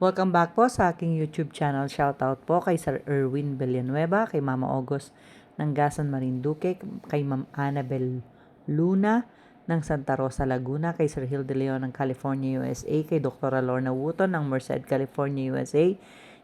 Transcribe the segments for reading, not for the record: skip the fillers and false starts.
Welcome back po sa aking YouTube channel. Shoutout po kay Sir Erwin Villanueva, kay Mama August ng Gasan Marinduque, kay Ma'am Annabel Luna ng Santa Rosa, Laguna, kay Sir Hill de Leon ng California, USA, kay Dr. Lorna Wooton ng Merced, California, USA,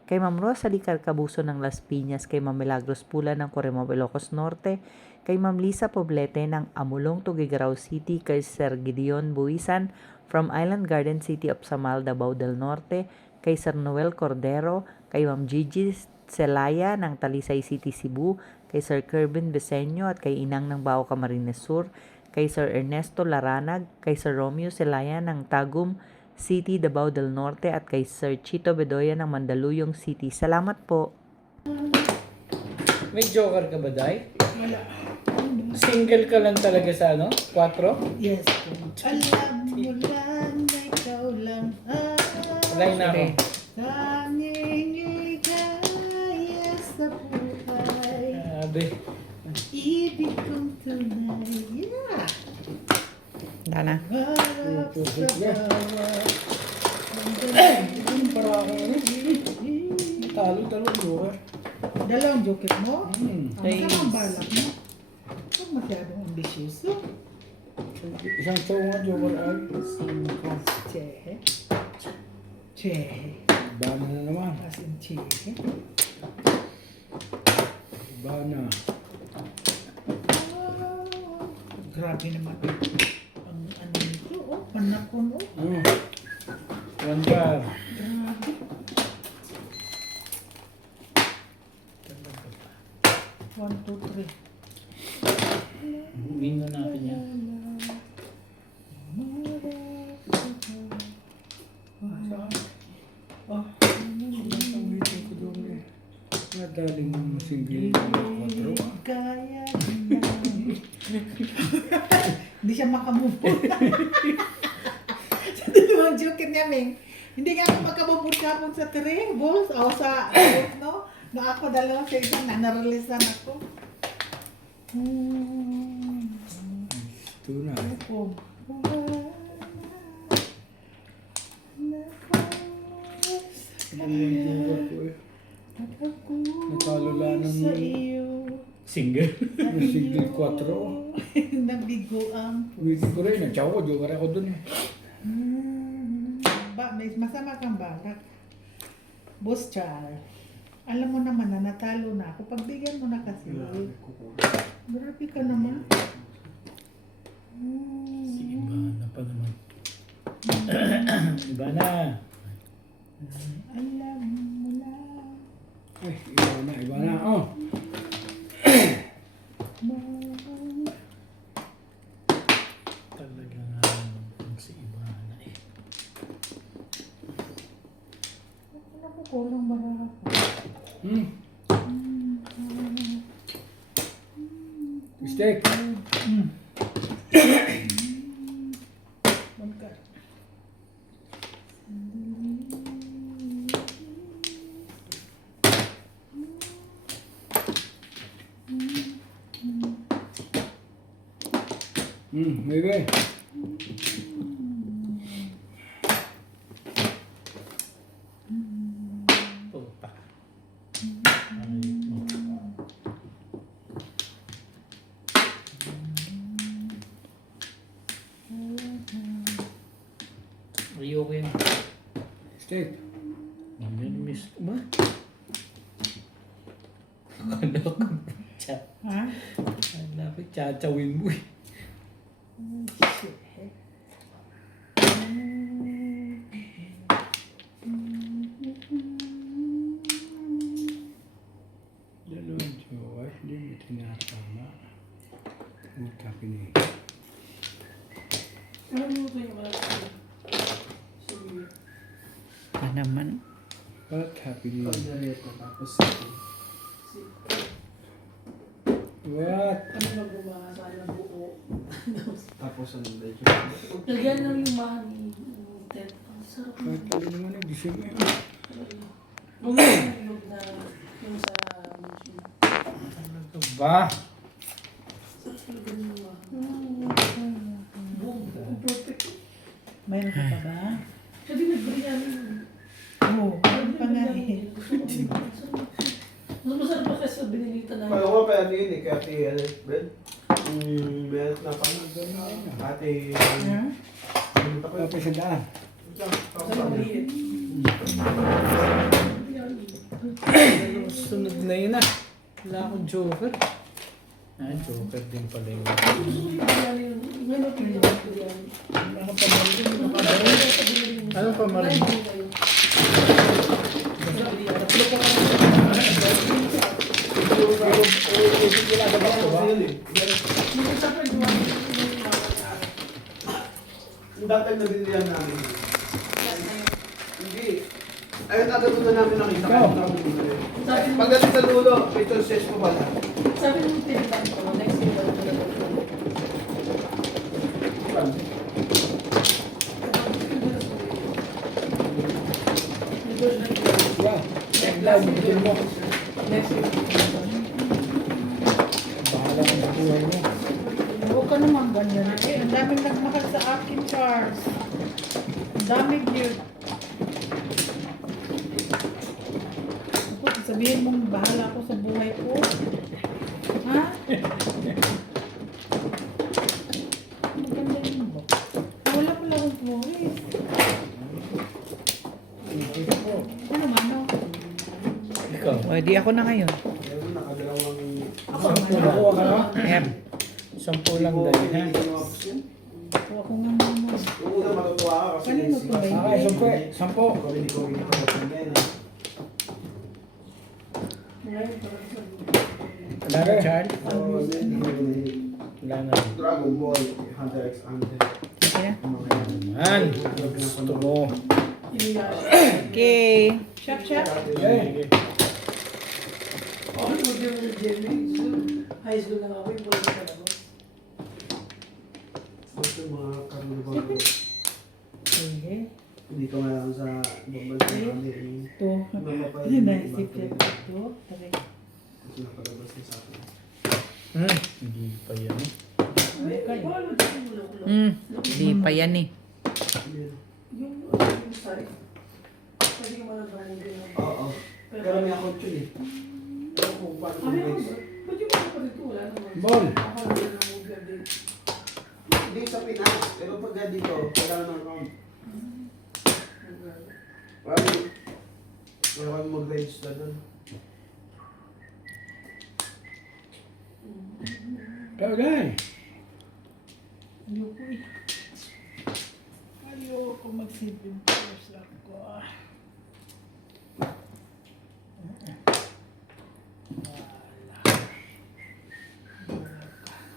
kay Ma'am Rosalie Carcabuso ng Las Piñas, kay Ma'am Milagros Pula ng Corimao, Ilocos Norte, kay Ma'am Lisa Poblete ng Amulong, Tuguegarao City, kay Sir Gideon Buisan from Island Garden City of Samal, Davao del Norte, kay Sir Noel Cordero, kay Ma'am Gigi Celaya ng Talisay City, Cebu, kay Sir Kervin Beseño at kay Inang ng Bao Camarines Sur, kay Sir Ernesto Laranag, kay Sir Romeo Celaya ng Tagum City, Davao del Norte at kay Sir Chito Bedoya ng Mandaluyong City. Salamat po. May joker ka ba, Day? Wala. Single ka lang talaga sa ano? 4? Yes. Alam mo lang na ikaw lang Lay na ako. tanging ikaya sa buhay. Sabi. Ibig kong tunay. Yeah. Dana. Harap sa bawat Para ako talo joker. dalawang joker mo? Ang Thanks. masamang balak mo. Huwag masyadong ambisyoso. Isang show nga joker ay. Che. Che. Bana na naman. As in che. Bana. Grabe naman. Ang ano nito, oh, panakon, oh. Ano? One bar. Grabe. 1, 2, 3. Win na natin yan. Madaling mo single Kaya na. Hindi siya makamupon. Sa dalawang joker niya, Ming. Hindi nga ako makamupon kapon sa balls o sa balls, no? Na ako dalawa sa isang na nareleasan ako. Ito na. Oh. Nakalula ng sa iyo. single. Yung single 4. Nabigo ang Waiting ko rin. Nagsawa ko. Joker ako dun eh. May masama kang balak. Boss Char, alam mo naman na natalo na ako. Pagbigyan mo na kasi. Grabe ka naman. Si Ibana pa naman. Ibana. Alam mo lang. Ay, Ibana. Oh. Talaga nga si Ibana eh. Alam mo, kulang marami. Mistake. Magka. Maybe. Puta. Ayoko yun. Steak. Yan, miss ko ba? Akala ko Ha? Akala ko tsachawin mo eh. Shit. Dalawang jowa, hindi mo tinatama. Puta pinig. Ano naman? Ba't happy niyo? What? Ano na gumawa sa alam buo. Tapos ano ba yun? Lagyan ng limahan ni Ted. Ang sarap Kahit na. pala naman eh, gising eh. Huwag na yung na yung sa machine. Ano ba? Sarap talaga ng limahan. Buong perfect. Mayroon ka pa ba? Sabi nag-biryani yun. Oo. Mas masarap pa kasi sa binilita na. Kaya ko kaya yun eh, kaya ano, Ben? Meron na pa. Ate, pumunta ko yun. Tapos sa daan. Kasi maliit. Sunod na yun ah. Wala akong joker. Ah, joker din pala yun. Ano Ano pa marin? Yung dati na binilihan namin. Hindi. Ayun agad na namin nakita. Kaya namin binili. Pagdating sa dulo, ito ses ko pala. Sabi mo tinitang ko, next year daw talaga. Yeah. Lang, bigyan mo. Next year. Bahala ka sa buhay mo. Huwag ka naman ganyan. Eh, ang daming nagmahal sa akin, Charles. Ang daming cute. Ako, sabihin mong bahala ako sa buhay ko. Ha? Maganda yun ba? Wala pala akong flores. Ano man, no? Ikaw. O, di ako na ngayon. Meron nakadalawang... Sampu na. Nakuha ka na? Ayan. Sampu lang dahil ha. O, ako nga muna. Yung una matutuwa ka kasi... Kanino to ba yun? Okay, sampu. Sampu. Hindi ko rin ito ngayon eh. Ngayon, parang sa Wala na, Charles? Oo, Wala na. Dragon Ball, Hunter x Hunter. Sige na. Man, gusto mo. Okay. Shop, shop. Okay. Ako nung high school na ako, yung pula sa labas. Basta mga carnival. Sige. Hindi ka nga lang sa ibang bansa kami. Ito. Mapapayag Naisip ko ito. Tari. Kasi napalabas na sa akin. Hindi pa yan. Ay, paano dito mo lang ulo? Di pa yan eh. Yung side. Pwede ka malang din. Oo. Pero may ako yun eh. Pero kung paano Kami ako mag-mix. ba? Ba't yung mga kapatid ko wala naman? Ball. Ako lang din ang movie update. Hindi sa Pinas. Pero pagka dito, kailangan ng account. Wala kami mag-register doon. Ikaw dahil. Ayoko eh. Ayoko mag-7 years ako.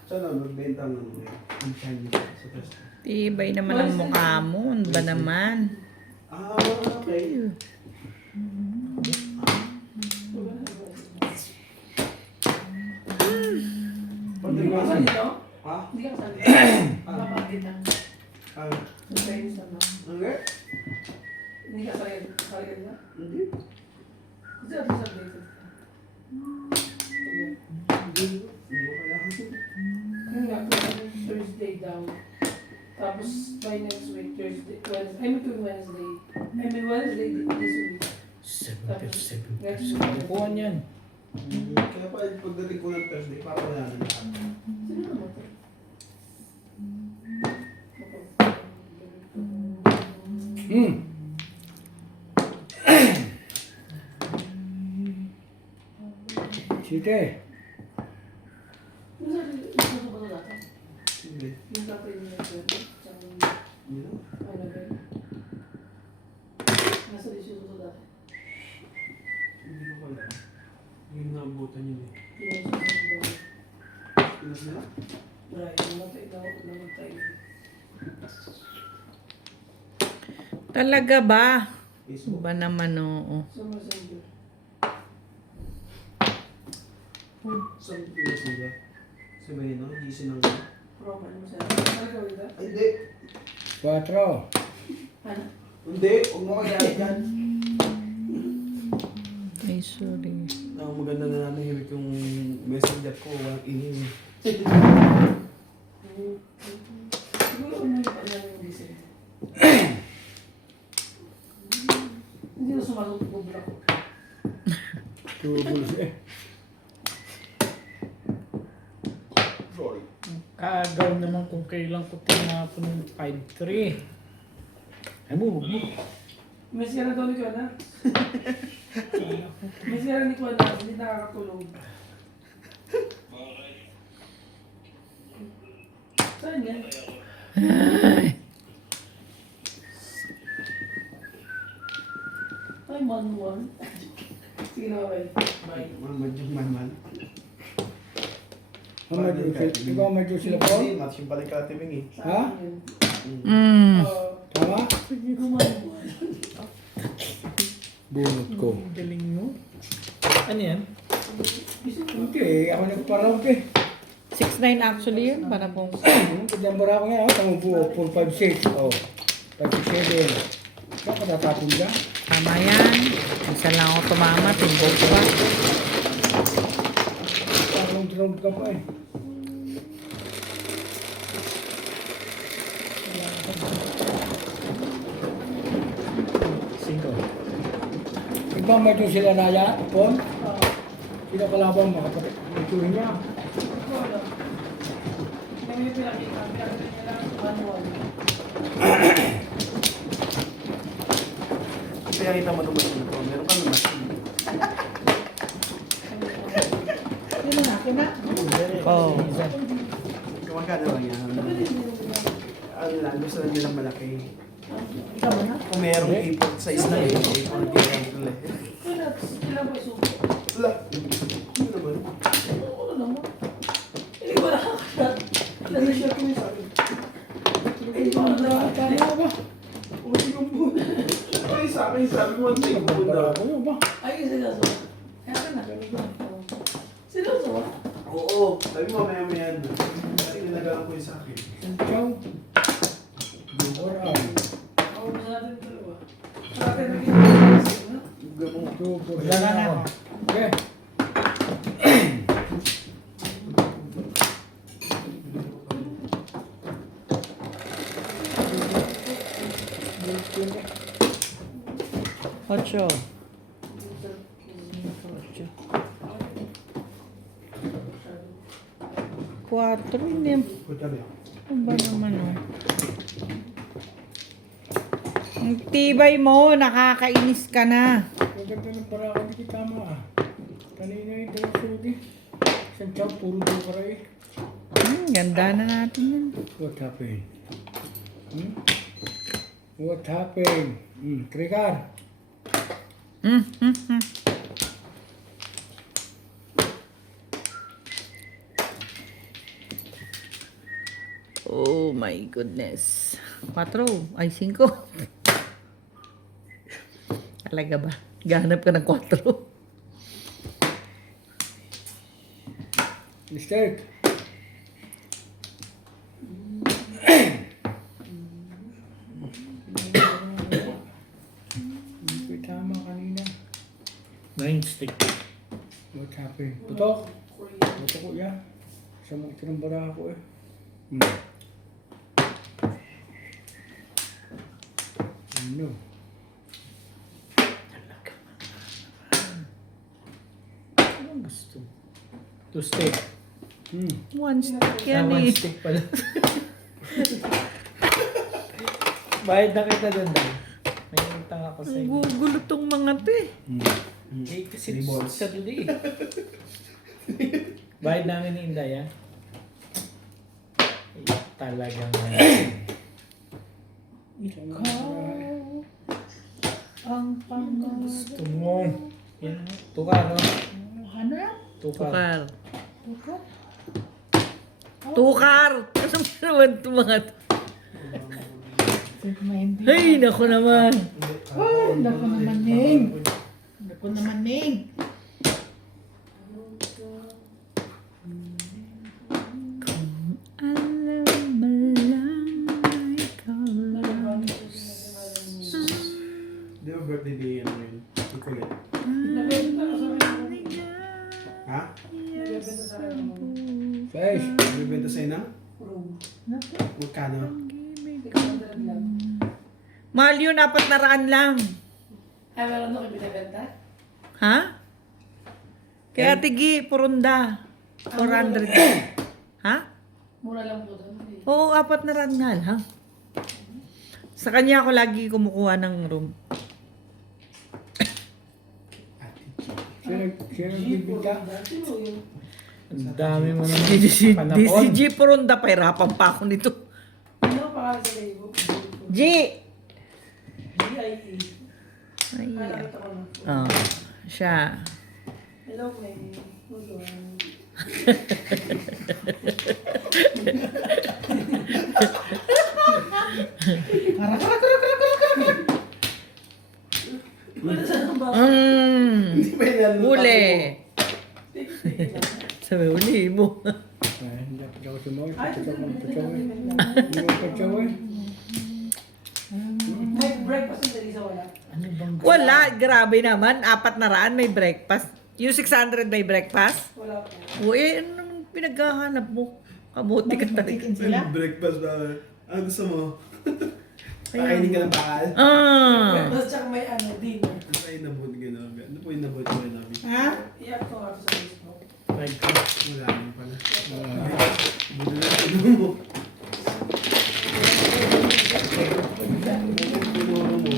Sana magbenta ng Chinese sa Tesco. Tibay naman ang mukha mo. Ano ba naman? Ah, okay. Hindi ka kasali dito? Ha? Hindi ka kasali. Kapatid lang. Ah, Sa Chinese naman. okay? Hindi ka kasali. Kasali ka nila? Hindi. Kasi at least updated ka. Hindi ko kailangan. Yun nga, Thursday daw. Tapos by next week, Thursday, Wednesday, I mean Wednesday. I mean Wednesday this week. 757. Next week. Kukuha niyan. Kaya pa pagdating ko ng Thursday, papawala na lahat. Sino naman to? Site. Gusto ko ba ito dati? Hindi. Yung kapay niya na pwede. Tsaka yung Hindi na. ano ba yun? Nasa disyo ko dati. Hindi ko pala. Yung naabutan yun eh. Yung susunod daw. Pinas nila? Right, namatay daw ako namatay. Talaga ba? Facebook. Ba naman oo. Sa messenger. Saan pinas nila? Si Mayno, GC ng... From ano sa ano gawin ba? Ay, hindi. 4. Ano? Hindi. Huwag mo kaya yan. Ay, sorry. Ang maganda na namin yung messenger ko. Walang ining. Siguro umuwi pa niya yung gising. Hindi na sumagot ko block ko. Tubulos eh. Sorry. Kagaw naman kung kailan ko tinapon ng 5-3. Ay mo, huwag mo. May sira daw ni Kuya. May sira ni Kuya, hindi nakakatulog. Saan yan? Ay, manual. Sige na, okay. Bye. Man. Ikaw medyo sila po? Hindi, match yung balik ka timing eh. Ha? Saan yan? Mm. Tama? Sige ko manual. Bunot ko. Galing mo. Ano yan? Hindi eh. Ako nagparang eh. 6'9" actually yun. Para pong... Yung kajambara ko nga. Tama po. 4-5-6. Oh. 5-6-7. Baka tatapon ka? Tama yan. Isa lang ako tumama. Timbog pa. Parang drone ka pa eh. Cinco. Iba medyo sila Naya, Pon. Sila kalabang makapatid. Ito niya. Wala. Hindi mo pinakita. Pinakita niya lang manual. Kaya kita mo naman ito. Meron kang machine. Yun na, akin na. Oh. Kumagana lang yan. Ano lang, gusto lang nilang malaki. Ikaw mo na. Kung merong A4 size na A4 ganyan lang. Wala. Ilan ba isuko? Wala. Ano naman? Ano naman? Hindi ko nakakasya. Ilan na share ko yung sabi. Hindi ko nakakasya. Tama ba? Uwi ko muna. Ay, sa akin, sabi mo, take muna. Kajambara ko yun ba? Ay, seryoso. Kaya ka na. Seryoso ba? Oo, sabi mo maya-maya na. Kasi ginagawa ko yung sa akin. Ikaw. Or ay. Ako na natin ito ba? Sa atin naging Gamong. Wala na ako. Okay. Ocho. Cuatro. Hindi. Ano ba naman oh? Ang tibay mo. Nakakainis ka na. Maganda ng para ako di tama ah. Kanina yung dalawang sugi. Isang tiyaw, puro doon para eh. Ganda na natin yan. What happened? Hmm? What happened? Trigger. Mm. Oh my goodness. 4. Ay, 5. Talaga ba? Gahanap ka ng 4. Mistake. Hindi ko tama kanina. 9 stick. What happened? Putok. Putok ko yan. Sa mga tinambara ako eh. Ano? Anong gusto? 2 stick. 1 stick yan 1 eh. stick pala. Bayad na kita doon dahil. May utang ako sa Ang inyo. gugulo tong mga to eh. Eh, kasi Reballs. sa today. Bayad namin ni Inday, ah. Eh, talagang Ang pangalan. gusto mo. Yan, tukar, no? Ano yan? Tukar. Tukar. Tukar! Kasama naman itong mga to. Ay, naku naman. Ay, naku naman, Ning. Naku naman, Ning. Alam mo lang na ikaw lang. Di ba birthday day yan yun? Ikulit. Nabenta ka sa akin. Ha? Nabenta sa akin. Guys, Bibenta sa'yo na? Room. Magkano? 600 lang. Mahal yun, 400 lang. Ay, meron ako binibenta? Ha? Kaya tigi, purunda. 400. Ha? Mura lang po doon. Oo, 4 na ran nga lang. Sa kanya ako lagi kumukuha ng room. Siya nagbibigta. Sino yun? Ang dami mo naman. DCG panapon. purunda, pahirapan pa ako nito. Ano ang pangalan sa Facebook? G! D-I-E. Ay, Nakita ko na. siya. Hello, May. Hello. Wala sa nang ba? Hindi ba yan? Huli. Sabi, huli mo. Hindi ako sumawi. Ay, Hindi ako hindi sumawi. na. Hindi ako sumawi. May breakfast ang dali sa wala. Wala, grabe naman. 4 na raan may breakfast. Yung 600 may breakfast? Wala po. Uy, ano naman pinaghahanap mo? Kabuti ka talaga. Chicken sila? Breakfast ba? Ano gusto mo? Pakainin ka ng bakal? Breakfast tsaka may dinner. Ano pa yung nabot gano'n? Ano po yung nabot mo namin? Ha? I-add ko nga to sa Facebook. Wala naman pala. Buti na tinuro mo. Tinuro mo.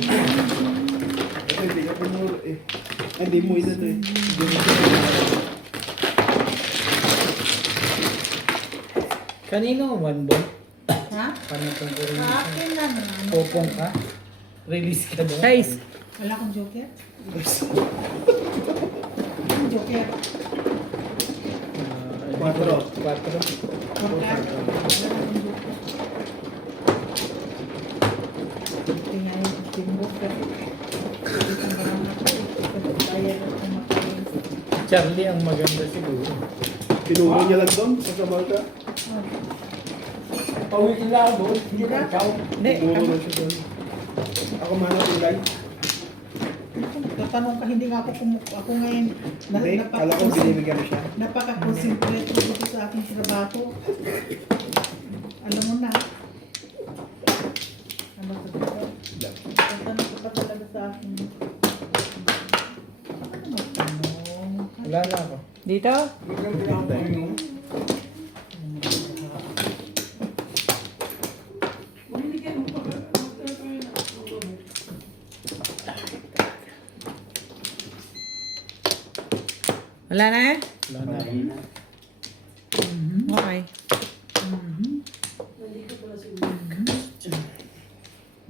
Ito hindi ka tinuro eh. Ay, hindi mo ito eh. Kanino? One ball? Ha? Paano itong Sa release? akin lang. Popong ka? Release ka doon? Guys, Wala akong joker. Ang joker. 4. 4. Wala akong joker. Tingnan yung timbok kasi. Hindi ko marami ako. Bayad ako kumakain. Charlie ang maganda siguro. Tinuro niya lang doon sa Sabalta. Pawitin lang ako doon. Hindi ka ikaw. hindi. Tinuro lang siya doon. Ako manap yung light. Tatanong ka, hindi nga ako ako ngayon. Hindi, kala ko binibigyan mo siya. Napaka-concentrate ko dito sa aking trabaho. Alam mo na. Ano sa dito? Tatanong ka pa talaga sa akin. Ano magtanong? Wala na ako. Dito? Biglang pinakapain mo. Kung hindi kayo magkakaroon na. Wala na eh? Wala na. Okay. Nandito pala si Will.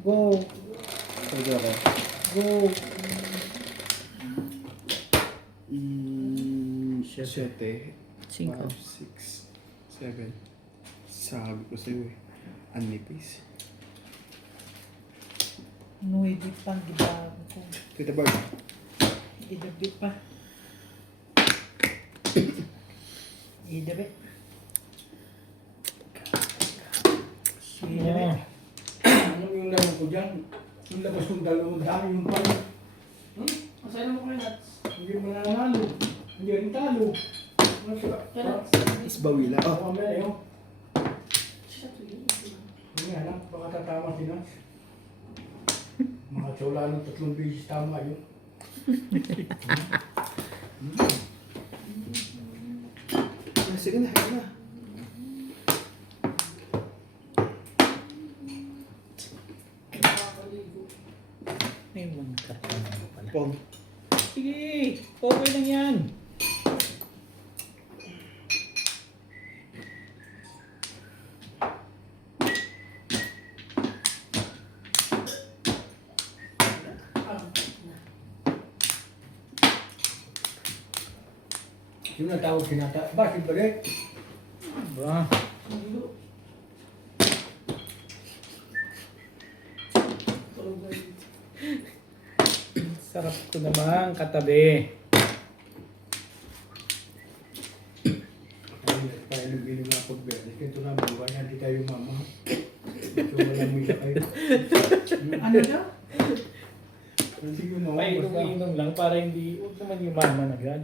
Go. Pwede ako. Go. 7, 5. 6, 7. Sabi ko sa'yo eh. Anipis. Nuwi pang gibago ko. Tita Barb. Gidabi pa. Gidabi. Yeah. Ano yung laman ko dyan? Yung labas kong 200 yung pala. Masaya naman ko yung nuts. Hindi mo nanalo. Hindi rin talo. Kaya nuts. Isbawi lang. Ako ang mali oh. Siya to yun. Hindi anak, baka tatama si Nats. Mga tsola ng 3 beses tama yun. Sige na, sige na. Nakakaligo. May mga karton na pala. Pong. Sige, okay lang yan. Yung natawag sinata. Bakit balik? Ba? Ligo. Tulog na yun. Sarap ko naman katabi. Pailog-ilog nga pag-belik. Ito na, buwan na, di tayo mama. So, wala mo siya kayo. Ano daw? Sige no, Ay, basta. inom lang para hindi, huwag naman yung mama na agad.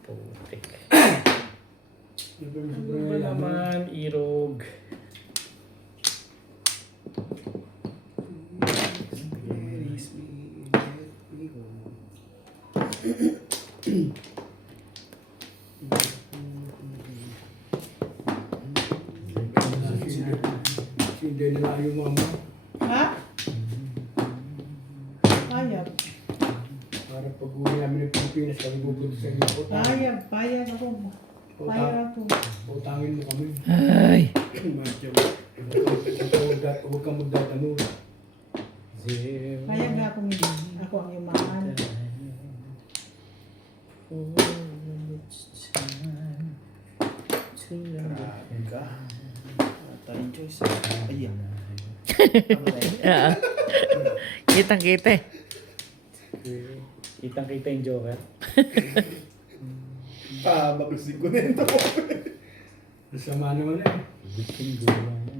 Putik. Ano ba naman, irog? Hindi nila yung mama. Ha? Payag. Para pag-uwi namin ng Pilipinas, kami pupunta sa iyo. Payag. Payag ako. Payag ako. Utangin mo kami. Ay. Huwag kang magdatanong. Payag na ako. Ako ang yung mahal. Grabe ka. Tarin choice. Ayan. Kitang-kita eh. Kitang-kita yung Joker. Bagusin ko na ito. Masama naman eh. We can go on.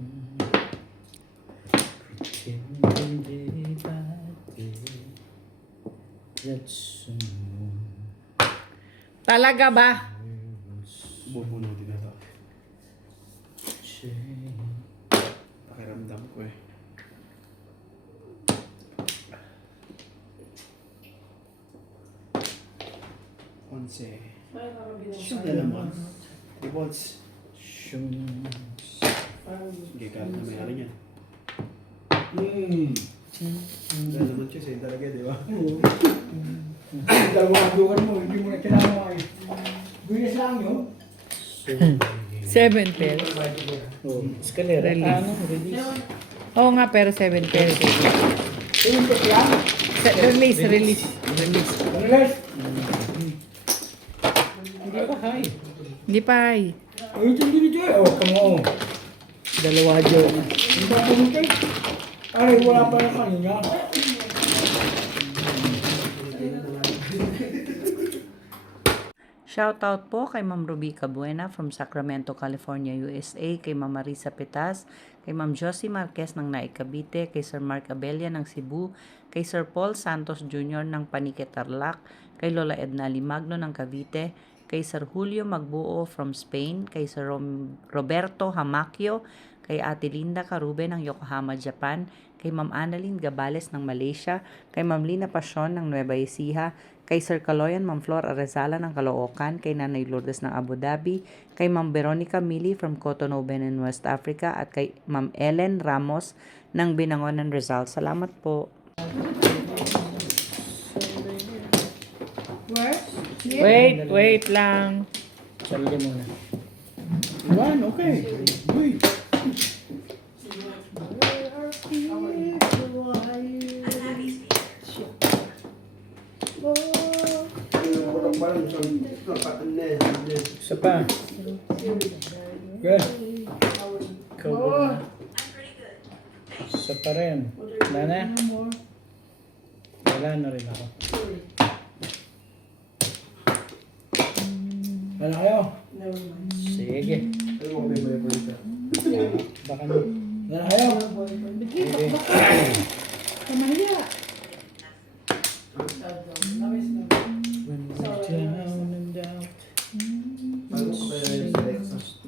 Pretending day by day. That's someone Talaga ba? Bubunutin na ito. change. Pakiramdam ko eh. Onse. Ay, nakabigyan Shoot na naman. Revolts. Shoes. Sige, kahit na may-ari niyan. Hmm. Dahil naman siya sa'yo talaga, di ba? Dalawa ang dukan mo, hindi mo na kailangan ay. Bilis lang yun. 7 pesos. Oh, escalera. Release. Ano? Release. Oo nga, pero 7 pesos. Tingin ko siya. Release. Relax. Hindi pa high. Hindi pa ay. Ay, ito dito eh. Oh, come on. Dalawa dyan. Hindi ba pumunta eh? Aray, wala pa na kanina. Shoutout po kay Ma'am Rubica Buena from Sacramento, California, USA, kay Ma'am Marisa Petas, kay Ma'am Josie Marquez ng Naik Cavite, kay Sir Mark Abella ng Cebu, kay Sir Paul Santos Jr. ng Panique Tarlac, kay Lola Edna Limagno ng Cavite, kay Sir Julio Magbuo from Spain, kay Sir Roberto Hamakio, kay Ate Linda Carube ng Yokohama, Japan, kay Ma'am Annalyn Gabales ng Malaysia, kay Ma'am Lina Pasyon ng Nueva Ecija, kay Sir Caloyan Ma'am Flor Arezala ng Caloocan, kay Nanay Lourdes ng Abu Dhabi, kay Ma'am Veronica Mili from Cotonou, Benin, West Africa, at kay Ma'am Ellen Ramos ng Binangonan, Rizal. Salamat po. Where? Wait lang. Sarili muna. One, okay. Uy. Isa pa. Okay. Ikaw ba? Isa pa rin. Wala na? Wala na rin ako. Wala kayo. Sige. Baka na. Wala kayo. Sige. Kamaya. When we're down and out.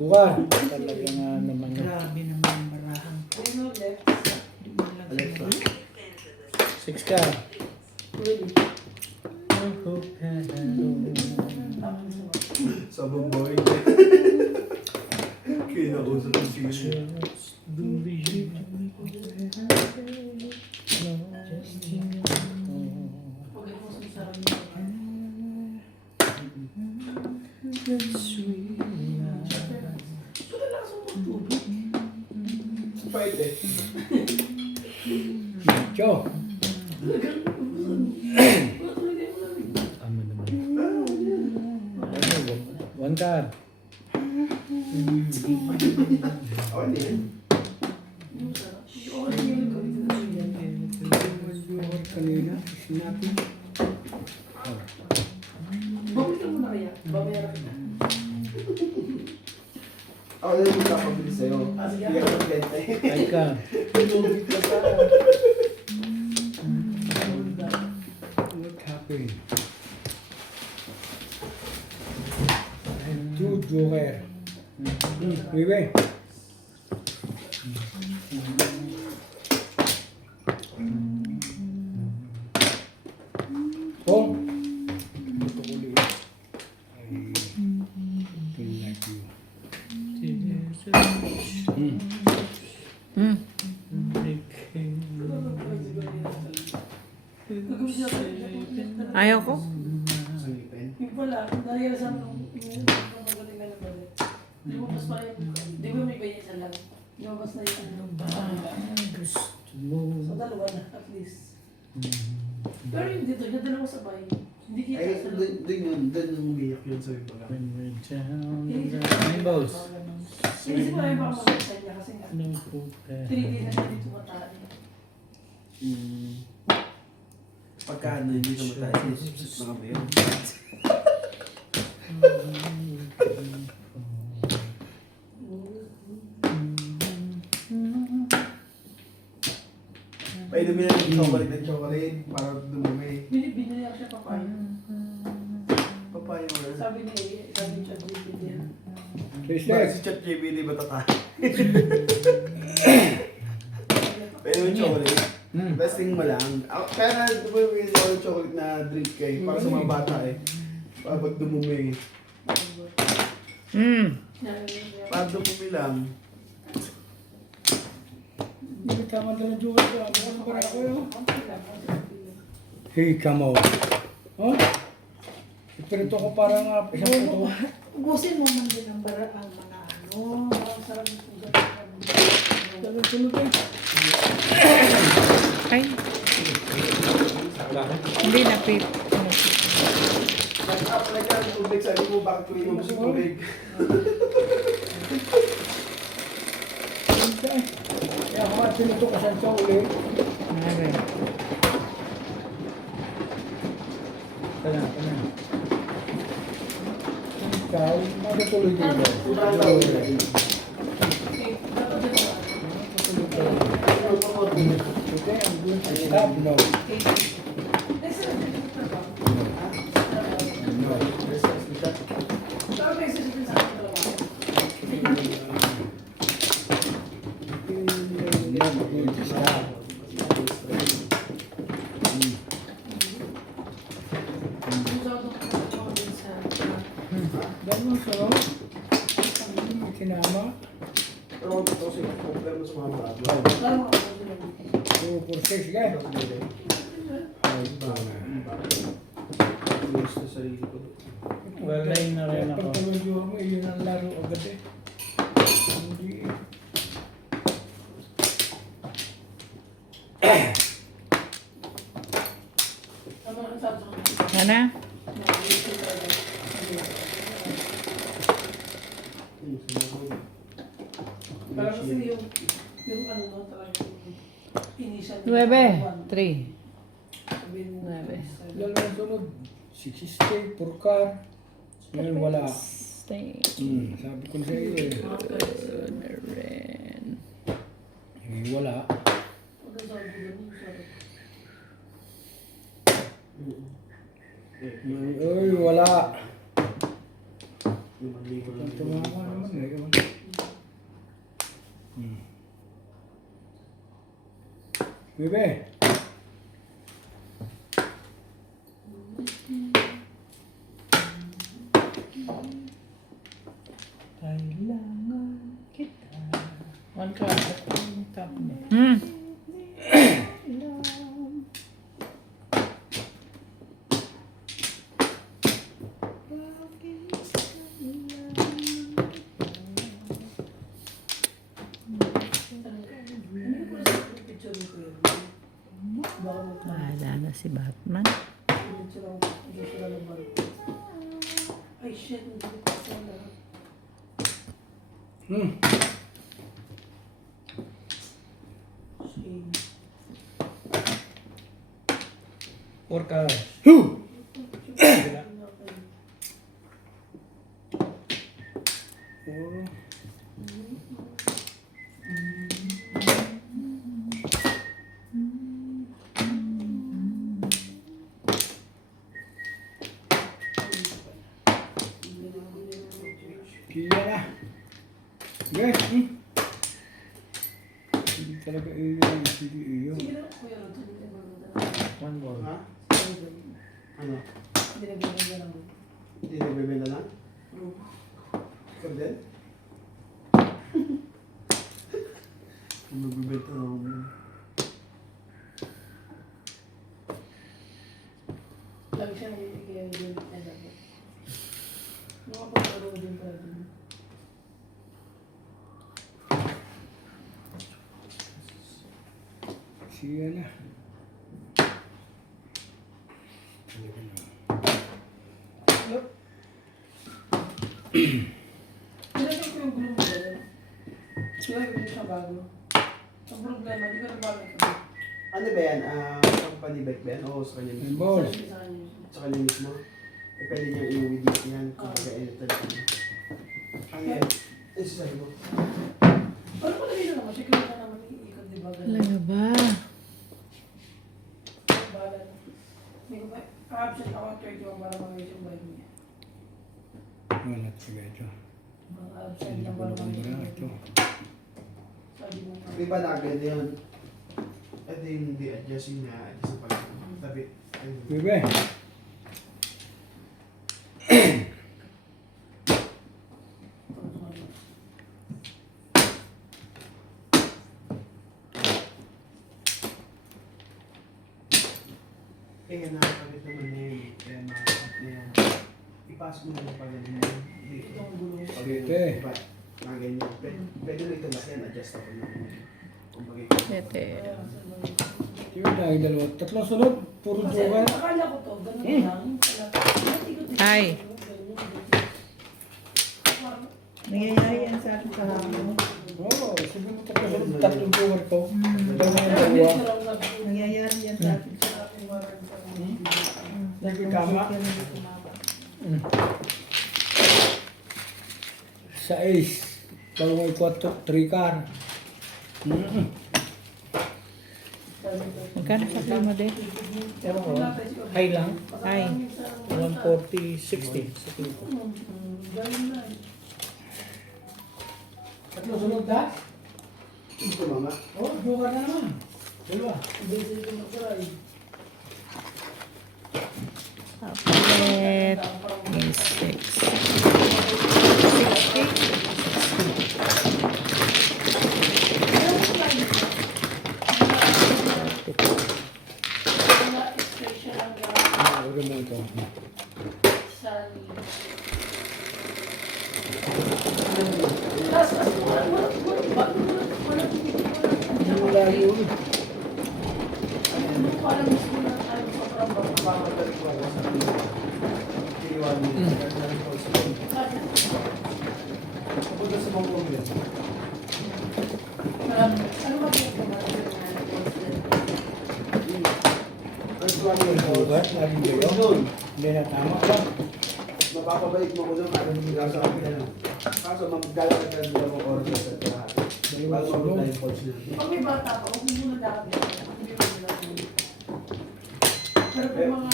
Bukan. Talaga nga naman yun. Grabe naman ang barahan. There's no left. Alexa. 6 ka. Really. Sa buboy. Kinausap ko siya. Just believe. Okay, kung sasarap niya. Fight eh. Cho. Tama naman. One card. Ako din. Kanina, sinabi. Bumili mo na kaya. Babayaran kita. Ako din yung kapabili sa'yo. Sige. Hindi ka magbenta eh. Ay ka. What happened? Two joker. Bebe. Kung. Pag siya sa Ayaw ko. Sa ngipin. yung pala, nangyari sa amin yung magaling na balik. Lumabas pa rin. Di ba may bayan sa lang? Lumabas na yung ano. So dalawa na, at least. Pero yung dito, yung dalawa sabay. Hindi kita Ay, sa doon yung umiyak yun sa yung baga. Rainbows. Hindi ko na yung baka makita niya kasi nga. 3 days na siya dito matali. Pagka ano, hindi ka matay. Mga bayo. Ay, dumi na ng chocolate para dumumi. Binili ako siya papaya. Papaya mo na. Sabi ni ChatGPT niya. Bakit si ChatGPT ba tata? Pwede mo yung chocolate. Testing mo lang. Kaya na dumumi ako yung chocolate na drink kayo. Para sa mga bata eh. Para pag dumumi. Para dumumi lang. Hindi ka madala juwa ka. Ano ba ako yun? Hey, come on. Oh? Ipirito ko parang isang puto. Ubusin mo man din ang ang mga ano. Ang sarap ng pugat. Sunod eh. Ay. Hindi na pip. Nag-apply ka ng tubig. Sabi mo, bakit ko inom sa tubig? Kaya ako nga sinuto ka saan siya uli. Nare. Tala. Ikaw, matutuloy dito. Sobrang tao nila. Okay, I'm going to stop now. No. Sabi ko isa sa akin trabaho. I'm going to stop. Ganun sa may kinama. Pero kung totoo sila, problema sa mga bata. 2 for 6 guys. Ay, bana. Gusto sa sarili ko. Walain na rin ako. Pag tulungan mo, yun ang laro agad eh. Hindi eh. Nana? Parang kasi yung ano no, talaga initial. 9. 3. Sabihin mo. 9. Dalawang sunod. 60 per car. Ngayon wala. Stay. Sabi ko sa iyo eh. Ren. Wala. Uy, wala. Ang tumawa naman eh. Bebe. Kailangan kita. One card. Yung top niya. Bahala na si Batman. Ay shit, hindi ko kasi lahat. Shame. 4 cards. Kaya na. Guys, hindi talaga iyo. Hindi iyo. Sige na, kuya Rod, hindi ka maganda. One more. Ha? Ano? Hindi na ganda lang. Hindi nagbebenta na? Ikaw din? Kung nagbebenta na ako. lang siya, hindi kaya yung na dapat. Makapagkaroon din pala dun. Sige na. Pinasok ko yung glue mo dyan. Di ba yung siya bago? Ang problema, di ko na bakit ka. Ano ba yan? Company bike ba yan? O sa kanya Yung mismo? ball. Sabi sa kanya. Sa kanya mismo? Eh, pwede niyang iuwi dito yan. Kung Oo. kaya-edited niya. Ang yan. Eh, sasabi mo. Pero kung nabilo naman, siya kaya naman iikot, di ba? Talaga ba? Balan. Hindi ko ba, absent ako 31 para mag-ayos yung bike niya. Wala talaga ito. Mga absent Hindi lang ko para na mag-ayos yung ito. bike. Sabi mo nga. Di ba naganda yun? Ito yung hindi adjust yun na adjust sa pag tabi. Ayun. Bebe. Kaya nakakabit naman na yun. Kaya makakabit na yan. Ipasok mo na yung pag-ano mo. Dito. Itong gulo. Pag Ito eh. diba, mga ganyan. Pwede mo ito lang yan. Adjustable naman yan. Kung bagay. Tete. Kaya, sa mga- Sige na, yung dalawa. Tatlong sunod. Puro Kasi joker. akala ko to, ganun lang. Ay. Parang, Nangyayari yan sa akin kahapon. Oo, sige mo tatlong sunod. Tatlong joker ko. Dalawa yung pero dalawa. hindi ko lang sabi. Nangyayari yan sa akin. Sa aking warang sa mga Nagkakama. Kaya hindi tumama. Sa ace. Dalawang ikwato. 3 car. Magkano sa primo din? Ewan ko. High lang. Ay. 140, 60. Sa tipo. Ganun na. Tatlong sunod na? Ito mama. Oo, joker na naman. Dalawa. Hindi sila mag-try. Papalit is 6. 60. Mga expression ng gano'n. Huwag mo ito. Sunny. Tapos, Wala yun. parang mismo na tayo sobrang baba. Papapagalik ko ako sa kiliwan mo. Papunta sa mga problem. Ano ba yung kumakas Ang suwami yung Joker, narin kayo. Doon. Hindi na tama ba? Mapapabalik mo ko doon. Ano yung gasa ako yan. Kaso magdala ka ng dalawang oras sa lahat. Bago mo tayo coach na. Pag may bata pa, huwag mo muna dapat yun. Hindi mo muna yun. Pero kung mga...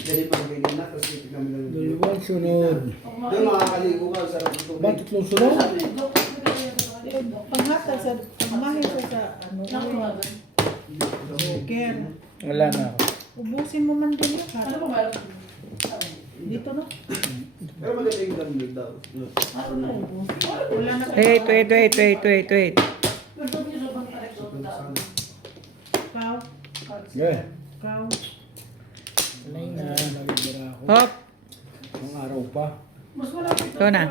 Dali pang ganyan na. Tapos titignan mo lang. Dalawang sunod. Kung Doon makakaligo ka. Sarap ng Ba, tubig. tatlong sunod? Sabi, Dok, Panghata sa, pangmahin sa ano. Nakuwagan. Joker. Wala na ako. Ubusin mo man din yun. Ano ba meron? Dito no? Pero maganda yung lamig daw. Ano na yun? Wala na Wait. Pero sabi niyo sobrang tarik sa tao. Ikaw. Yeah. Ikaw. Alay na, nalibira ako. Hop. Ang araw pa. Mas malapit Ito na.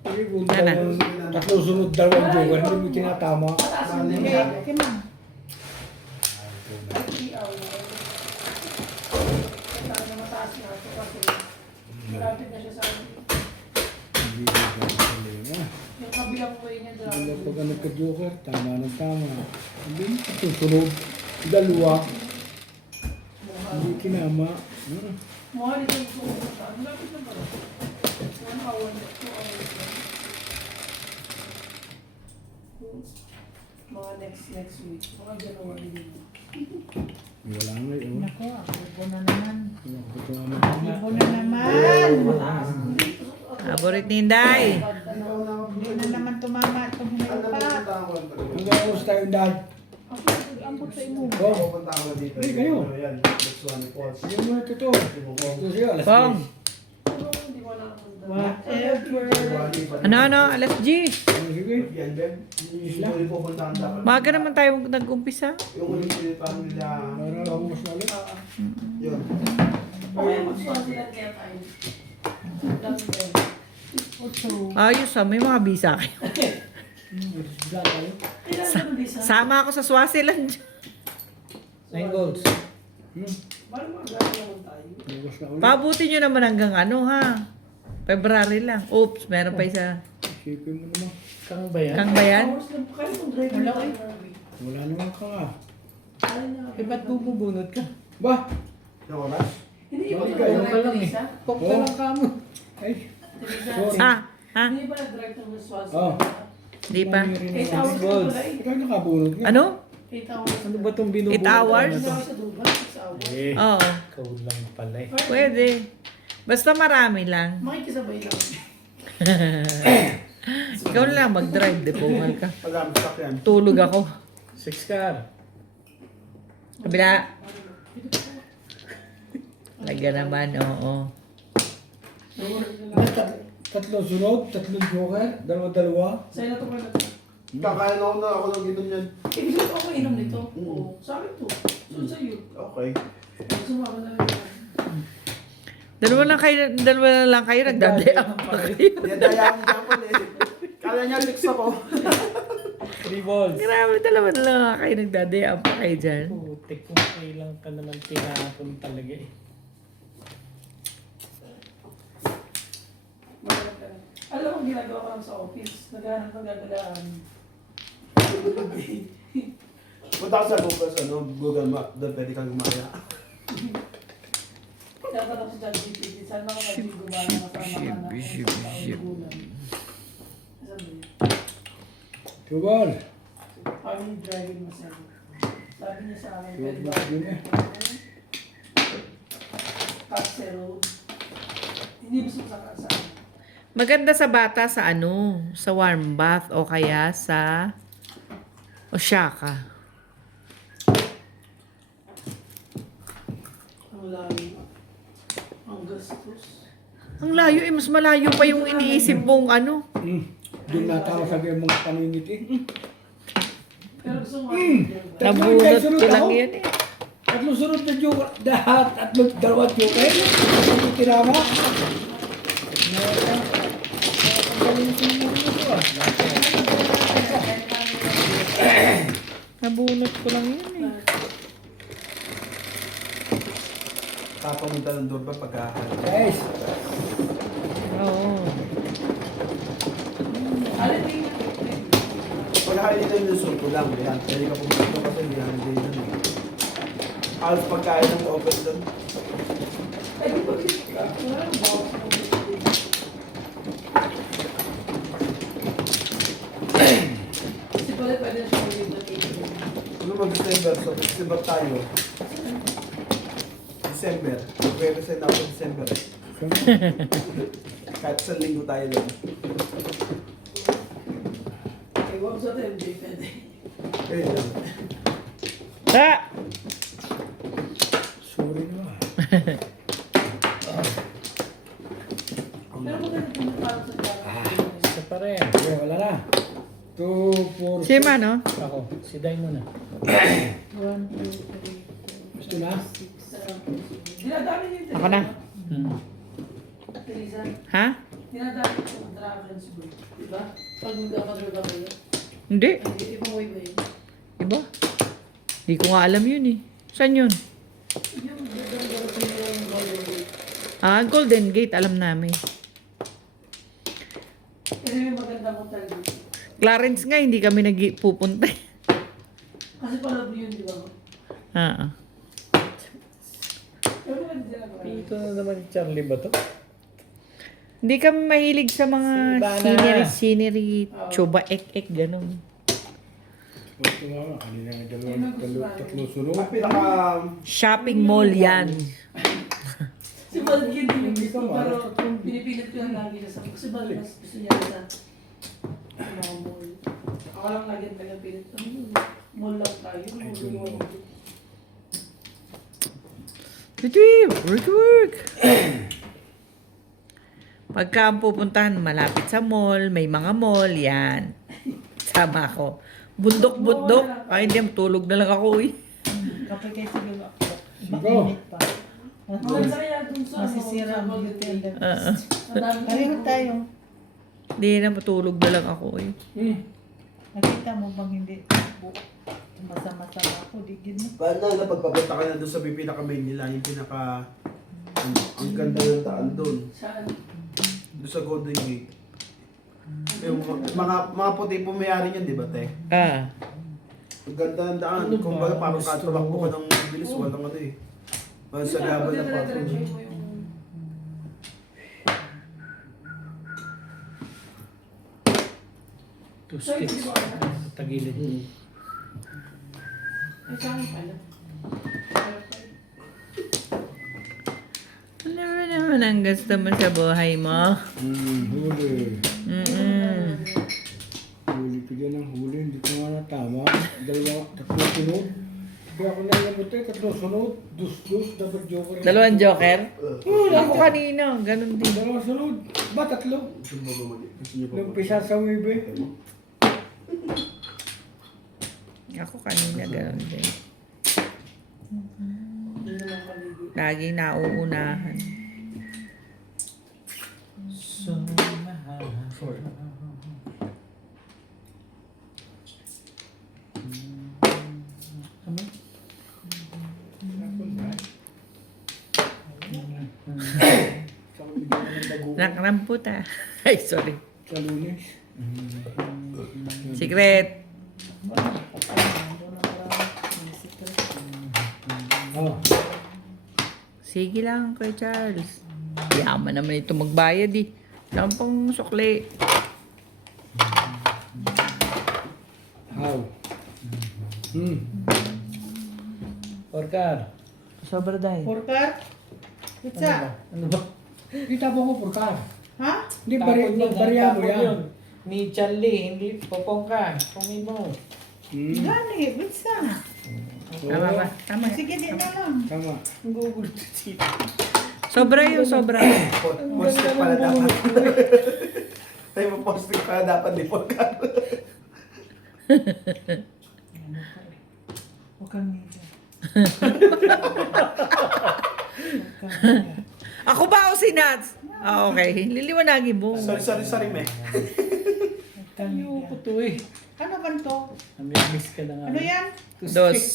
Sige, kung Nana. tatlong sunod, dalawang joker, hindi mo tinatama. Okay, okay na. Malapit na siya sa akin. Hindi ko na. Yung kabilang way niya Wala dyan. pag nagka-joker, tama ng tama. Hindi mo susunod, dalawa, hindi kinama. Mga dito yung sumunod sa akin. Malapit na pala. 1 hour, 2 hours na. Mga next week. Mga January din. Wala nga yun. Nako, ako na naman. Ito ang mga Ako na naman. Paborit ni Inday. Hindi na naman tumama itong hinapat. hanggang oras tayo dahil. Ako, ambot sa imo. Oh, Pupunta ako dito. Hindi kayo. Yan, Lexuan Falls. yun mo ito to. Ito siya, alas Bong. 10. Pero hindi mo wala akong Whatever. Ano, alas G. Sige. Yan, Ben. Yung huli pupuntahan dapat. Maga naman tayo nag-umpisa. Yung huli pinuntahan nila. Para lang mas lalo. Yun. Okay, magsuwan sila kaya tayo. That's it. Ayos may mga bisa kayo. Isda tayo. Kailan ka nung bisa? Sama ako sa Swaziland. 9 goals. Bali mag-gano'n naman tayo. Bukas na ulit. Pabuti nyo naman hanggang ano ha. February lang. Oops, meron pa isa. Isipin mo naman. Kang ba yan? Kang bayan? Hours lang po kayo kung driver Wala tayo. Wala naman ka nga. Ay, na. Eh, ba't bubunod ka? Ba? Yung oras? Hindi ba Balik ka kayo, nag-drive ka lang ng eh. isa? Pop ka lang ka mo. Ay. Teresa, Sorry. Ha? Hindi ba nag-drive ng Swazi? Oh. Di pa. 8 hours na Goals. pala eh. Ikaw nakabunod nga. Ano? 8 hours. Ano ba itong binubunod? 8 hours? Ano to? Sa Dubai, 6 hours. Eh, Oo. ikaw lang pala eh. Pwede. Basta marami lang. Makikisabay lang. Ikaw na lang mag-drive. Depungal ka. Pag-amit stock yan. Tulog ako. 6 car. Kabila. Lagyan naman, oo. Tatlong sunod, tatlong joker, dalawa-dalawa. Sa'yo na ito pa na. Kakain ako ng ginom yan. Ibig sabihin ako inom nito. Oo. Sa akin to. So sa'yo. Okay. Sumama na lang. Dalawa na lang kayo, nagdadayang pa kayo. Diyadaya mo dyan po eh. Kala niya mix ako. 3 balls. Grabe, dalawa na lang kayo, nagdadayang pa kayo dyan. Putik kung kailan ka naman tinapon talaga eh. Alam mo, ginagawa ko lang sa office. Naghahanap ng gagalaan. Punta ka sa Google Map. Doon pwede kang gumaya. Kaya tanong sa ChatGPT, saan mga pwede gumana kasama ka na gulan? Sabi, Tubal. family driving masaya. Sabi niya sa amin, pwede ba? Tubal yun eh. Taxi road. Hindi gusto sa kasama. Maganda sa bata sa ano, sa warm bath o kaya sa Osaka. Ang layo. Ang gastos. Ang layo mas malayo pa yung iniisip mong ano. Doon natawa sa mga paninit eh. Pero gusto mo, Nabunot ko lang yan eh. Tatlong sunod na joker, tatlong dalawa joker. Tatlong tirama. Nabunot ko lang yan eh. Papamunta ng doon ba pagkakain? Guys, Oo. alin din yung Pag holiday yung suko lang. Yan. Pwede ka pumunta doon kasi hindi holiday doon eh. Halos pagkain ng open doon. ay, di ba wala nang bawas ng kasi pwede na siya ulit na table. Ano mag-December? So, December tayo. December. Mag-represent ako December eh. Kahit sa linggo tayo lang. Okay, wag sa TMJ pwede. Eh, lang. Ha! sorry na. Pero maganda din yung parang sa kanya. Isa pa rin. Okay, wala na. 2, 4, Si Ma, no? Ako, si Day muna. 1, 2, 3, gusto na? 4, 5, 6, 7. Dinadami niyo yung Ako na. Teresa, Ha? dinadami niyo yung dragons bro. Diba? Pag magkakadraga kayo. Hindi. Hindi, ibang way ba yun? Diba? Hindi ko nga alam yun eh. Saan yun? Yung gagawin ko yung golden way. Ah, Golden Gate, alam namin. Kasi may maganda mong talaga. Clarence nga, hindi kami pupunta. Kasi pala yun, di ba? Ah. Pero maganda sila ba? Ito na naman Charlie ba to? Hindi kami mahilig sa mga Silvana. scenery, chuba, ek, ganun. Gusto nga, kanina nga tatlong sunod. Ang pinaka... Shopping mall yan. Si Bal hindi yung Hindi gusto, ka pero ma- pinipilit ko lang lagi na sa kasi Bal mas gusto niya sa mga mall. Ako lang lagi talaga pilit. Mall lang tayo. Mall. Work. Pagka ang pupuntahan, malapit sa mall, may mga mall, yan. Sama ko. Bundok-bundok. Ay, hindi, tulog na lang ako eh. Kape kayo siguro ako. Sigo. Mainit pa. Ang saya dun sa Masisira ang beauty and the Oo. Ang dami Pareho tayo. Hindi na, matulog na lang ako eh. Nakita mo bang hindi? Masama-sama ako, di gid mo. Paano na pagpapunta ka na doon sa may pinaka-main nila, yung pinaka... ang ganda ng daan doon. Saan? Doon sa Golden Gate. Yung mga puti pumayari niyan, di ba, te? Ah. Ang ganda ng daan. Ano Kung ba? baga parang Gusto katabakbo mo? ka ng bilis, walang ano eh. Parang sa gabal na pa. Dire-diretso mo yung... Two Sorry, sticks. di ba? Tagilid. Ay, sa akin pala. Ano ba naman ang gusto mo sa buhay mo? Huli. Mm-mm. Huli ko dyan ang huli. Hindi ko nga natama. Tatlo sunod. Kaya ako nalabot eh. Tatlo sunod. Dus. Dapat joker. Dalawang joker? Uh, Ako kanina, ganun din. Dalawa sunod. Ba tatlo? gusto mo ba mali? Gusto niyo ba? Nung pisa sa wibe. Ako kanina, ganun din. Hindi naman maligo. Laging nauunahan. So, ano? Sa bigyan ng bago. Nakarampot ah. Ay, sorry. Sa lunes. Secret. Oh. Sige lang, Kuya Charles. Yaman naman ito magbayad eh. Lampang sukli. How? Orkar. Sobra dahil. Porkar? Pizza? Ano ba? Hindi tapos ko purkar. Ha? Hindi Tapon yun, bariya mo tapon yan. yun. Ni Charlie, hindi popong ka. Pungin mo. Gani, pizza. Tama ba? Tama. Sige, di na lang. Tama. Ang gugulo si Sobra yung sobra. Postic pala dapat. Ay, postic pala dapat di po ka. Huwag kang nila. Ako ba o si Nats? Ah, okay. Liliwanagin mo. Sorry, me. Huwag kang Ayoko nila. to eh. Ano ba to? Nami-miss ka na nga. Ano yan? Two Dos. sticks.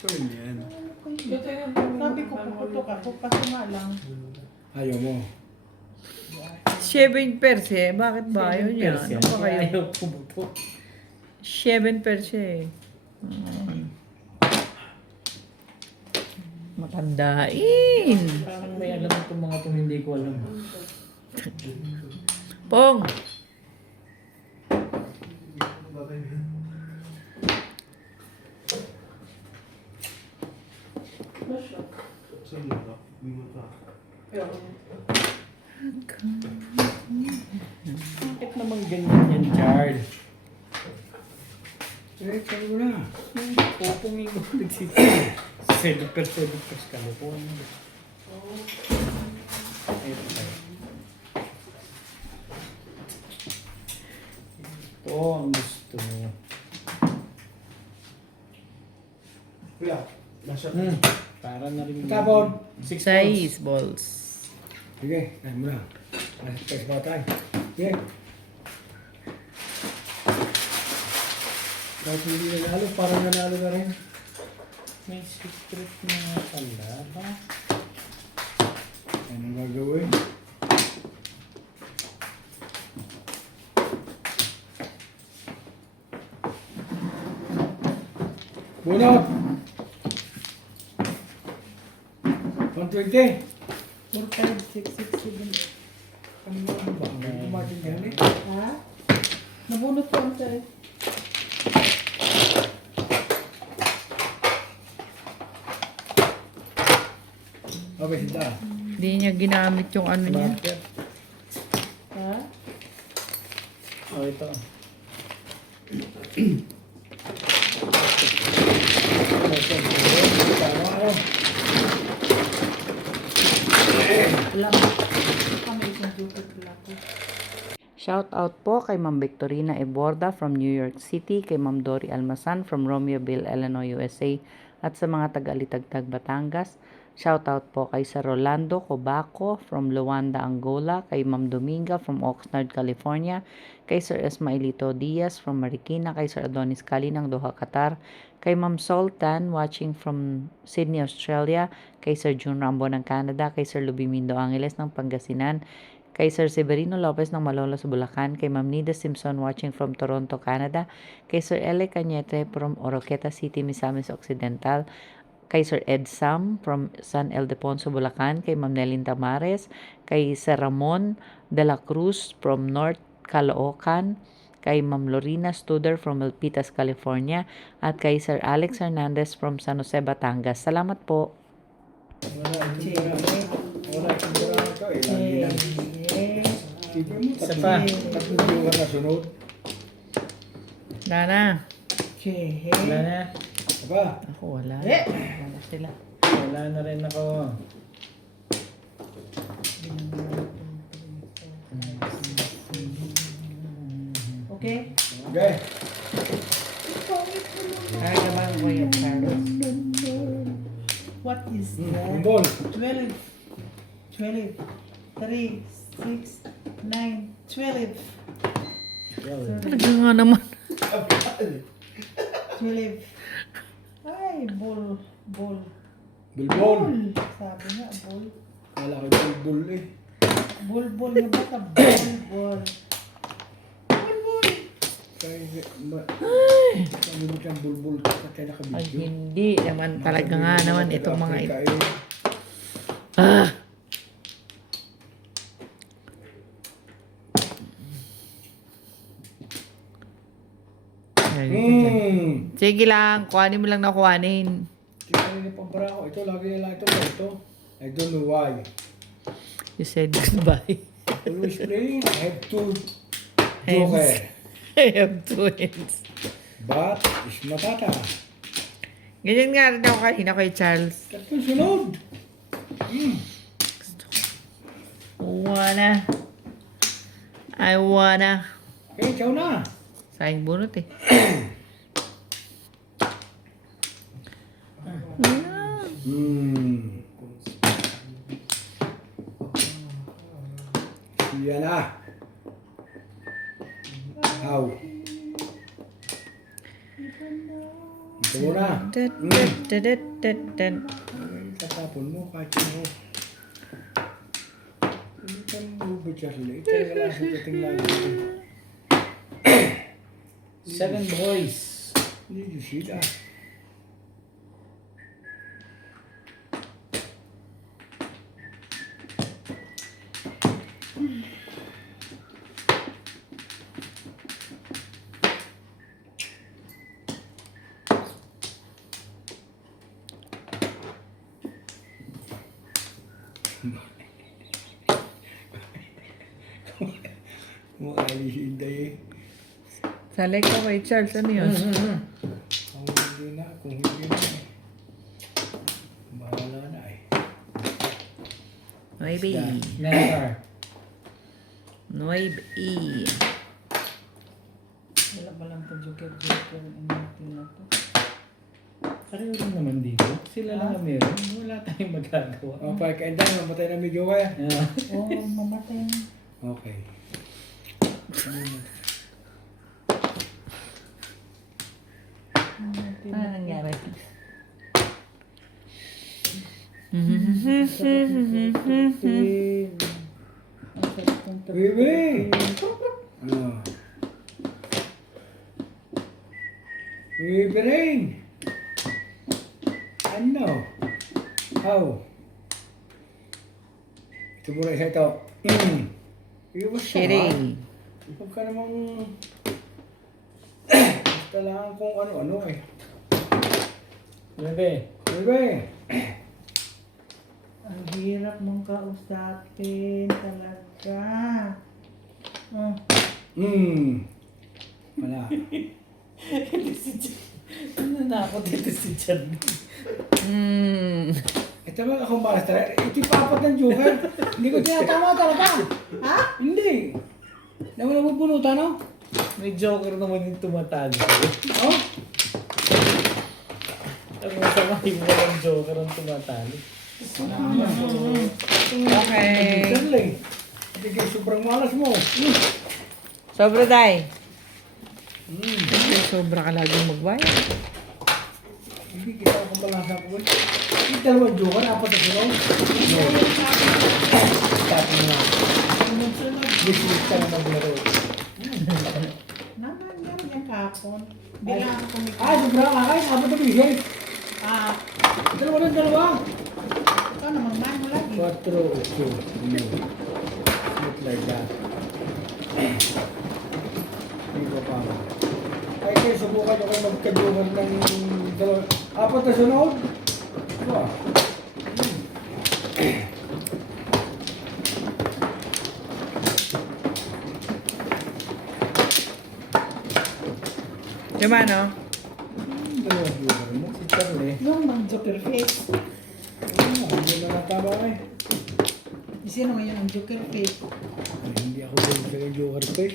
Sorry yan. Ito yung... Sabi ko, puputok ako. Kaso nga lang. Ayaw mo. Shebeng perse. Bakit ba? Ayaw niya. Ano ba kayo? Ayaw pumutok. Shebeng perse. Matandain. Parang may alam itong mga itong hindi ko alam. Pong. Sorry, bro. Pero, Bakit naman ganyan yan, Charles? Eh, sabi mo na. Popongin ko nagsisip. 7% ka na po. Ito tayo. Ito ang gusto mo. Kuya, nasa... Para na rin. Tapon. 6 Size balls. Sige, tayo mo na. Kasi pa tayo. Sige. Kahit hindi nanalo, parang nanalo na rin. May secret na nga pala ba? Ano gagawin? Bunot! 120! 4, 5, 6, 6, 7, 8. Ano ba? May kumatin yan eh. Ha? Nabunot ko ang sa'yo. Okay, sita. Hindi niya ginamit yung ano niya. Marker. Ha? Oh, ito. Tama ako. Alam. Kami isang Shout out po kay Ma'am Victorina Eborda from New York City, kay Ma'am Dory Almasan from Romeoville, Illinois, USA, at sa mga taga-Alitagtag, Batangas. Shout out po kay Sir Rolando Cobaco from Luanda, Angola, kay Ma'am Dominga from Oxnard, California, kay Sir Esmailito Diaz from Marikina, kay Sir Adonis Cali ng Doha, Qatar, kay Ma'am Sultan watching from Sydney, Australia, kay Sir June Rambo ng Canada, kay Sir Lubimindo Angeles ng Pangasinan, kay Sir Severino Lopez ng Malolos, Bulacan, kay Ma'am Nida Simpson watching from Toronto, Canada, kay Sir Ele Cañete from Oroqueta City, Misamis Occidental, kay Sir Ed Sam from San Ildefonso, Bulacan, kay Ma'am Nelin Tamares, kay Sir Ramon de la Cruz from North Caloocan, kay Ma'am Lorena Studer from Milpitas, California, at kay Sir Alex Hernandez from San Jose, Batangas. Salamat po. Wala itong barako ito eh. Lagi lang. Sipin mo, Isa pa. tatlong joker na sunod. Nana. Wala na. Aba, Ako, wala. Eh. Wala sila. Wala na rin ako. Okay? okay. Ay, naman ko yung Carlos. What is Yung that? ball. 12, 12, 3, 6, 9, 12. Talaga nga naman. 12. Ay, bull. Bulbol. Sabi nga, bull. Kala ko bulbol eh. Bull nga ba ka? Bull. Sabi mo siyang bulbol ka kaya Ay, nakabidyo. hindi naman talaga nga naman itong mga ito. Africa eh. Ah! Sige lang, kuhanin mo lang na kuhanin. Kaya rin pang barako. Ito, lagi nila ito. I don't know why. You said goodbye. Always playing. I have two Hands. joker. I have two hands. But, is matata. Ganyan nga rin ako kanina kay Charles. Tatlong sunod. I wanna. Okay, ikaw na. Sayang bunot eh. Yan na. How? Ito muna. Tatapon mo kahit mo. Hindi ka mabubit siya sila. Ito yung lang sa dating lang. 7 boys. Hindi you see that? Kung alis Inday eh. Salay ko kay Charles, ano yun? Kung hindi na, bahala na eh. Nueve. Never. Nueve. Wala ba lang pa joker ang natin na to? Pareho rin naman dito. Sila lang ang meron. Wala tayong magagawa. O, pagkainda, mamatay na medyo kaya. Yeah. Oo, mamatay na. Okay. Ano nangyari? Bibi! Ano? Bibi rin! Ano? How? Ito muna isa ito. Iwas ka Shitty. ha? Huwag ka namang... Basta lang kung ano-ano eh. Bebe. Bibi! Ang hirap mong kausapin talaga. Oh. Wala. Ano na ako dito si Chad? Ito ba akong malas talaga? Ito yung papat ng joker. Hindi ko tinatama talaga. Ha? Hindi. Hindi mo nabubunutan, no? May joker naman yung tumatalo. Oh? Ang masama yung walang joker ang tumatalo. Okay. Darling. Hindi kayo sobrang malas mo. Sobra tay. Sobra ka laging magbayad. Hindi kita ako malasa ko. Yung dalawang joker, apat na sila. No. Tapos na. Business ka na maglaro. Naman yan kapon. Hindi lang ako kumikita. Ay, sobrang akay. Apat na business. Ah, Dalawa ng dalawa. ikaw naman man mo lagi. 4, 8. No. Not like that. Hindi ko pa. Ay, kayo, subukan ako magkajoker ng dalawa. Apat na sunod. Wow. Yung ano? Dalawang joker mo. Si Charlie. Yung mag-joker face. Hindi na natama eh. Sino ngayon ang joker face? Ay, hindi ako din sa joker ko eh.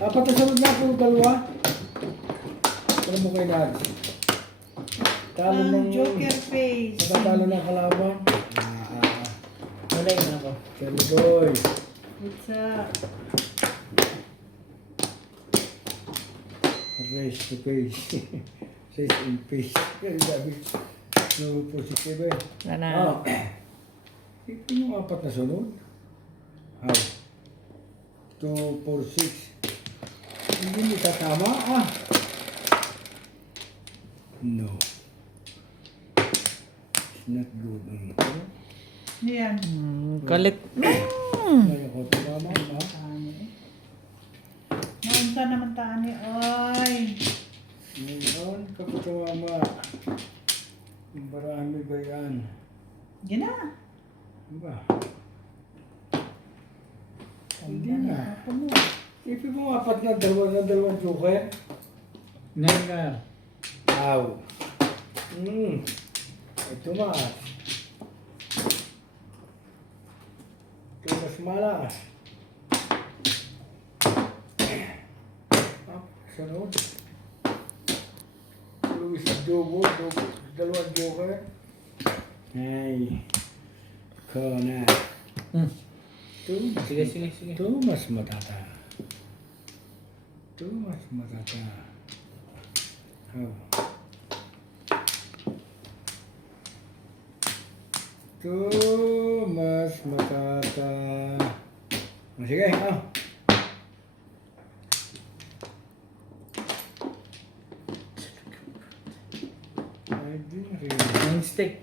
Apat na sunod na po, dalawa. Alam mo kayo lahat. Talo Ang ng... joker face. Natatalo ng kalaban. Wala yun ako. Cherry boy. What's up? Race to face. Race in face. Kaya sabi, no positive eh. Nana. Ito yung apat na sunod. How? 2, 4, 6. Hindi tatama ah. No. It's not good. Ano yan? Galit. Ngayon ko tumama ha. Tani eh. Naunta naman tani. Ay. Ngayon ka tumama. Marami ba yan? Yan na. Diba? Hindi na. Ako mo. Ipin mo apat na dalawang joker. Ngayon ka. Aw. Ito mas. Ito mas malas. Sunod. Luis Dogo, dalawang joker. Ay. Kona. Sige, sige, sige. Ito mas matata. Ito mas matata. How? Ito mas matata. Sige, Ay, di na rin. Yung stick.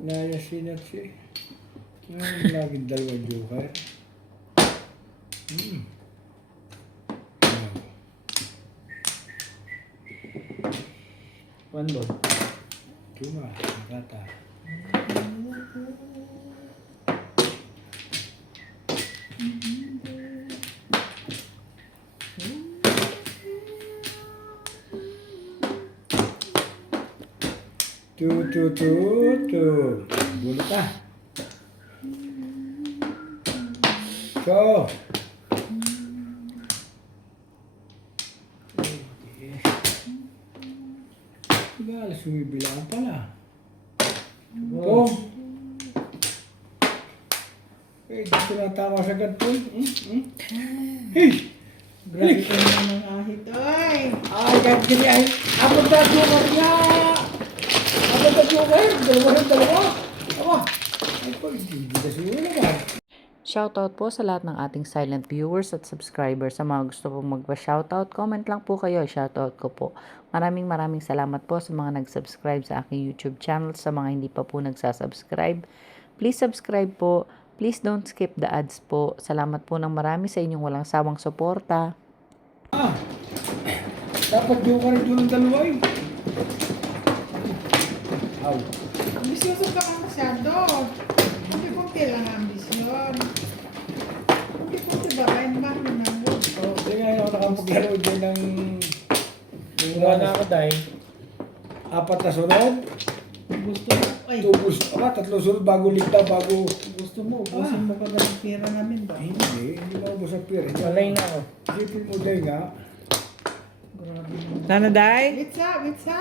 Nayasinat siya. Laging dalawang joker. One ball. Cuma, kata. Tu. Bulat ah. So. Diba, sumibilang pala. Oh. Eh, dito na tama sa ganito. Hey! Grabe ka naman ng ahit. Ay! Ay, kahit ganyan. Apat na joker niya! Apat na joker! Dalawa. Aba! Ay po, hindi na siguro naman. Shoutout po sa lahat ng ating silent viewers at subscribers. Sa mga gusto pong magpa-shoutout, comment lang po kayo. Shoutout ko po. Maraming salamat po sa mga nag-subscribe sa aking YouTube channel. Sa mga hindi pa po nagsasubscribe, please subscribe po. Please don't skip the ads po. Salamat po ng marami sa inyong walang sawang suporta. Dapat joker ito ng dalawa eh. Aw. Ambisyoso ka ka masyado. Kunti-kunti lang ang ambisyon. Kunti-kunti ba? Kain ba? Nanangod. Oh, kaya ako nakapaglaro din ng Gawa na ako, Day. Apat na sunod. Gusto mo, ay, Tubos. Tatlong sunod bago ligta, bago... gusto mo, ubusin mo ka na ng pera namin ba? Hindi maubos ang pera. Malay na ako. Isipin mo dahil nga, Grabe naman. Nanaday? Witsa, witsa,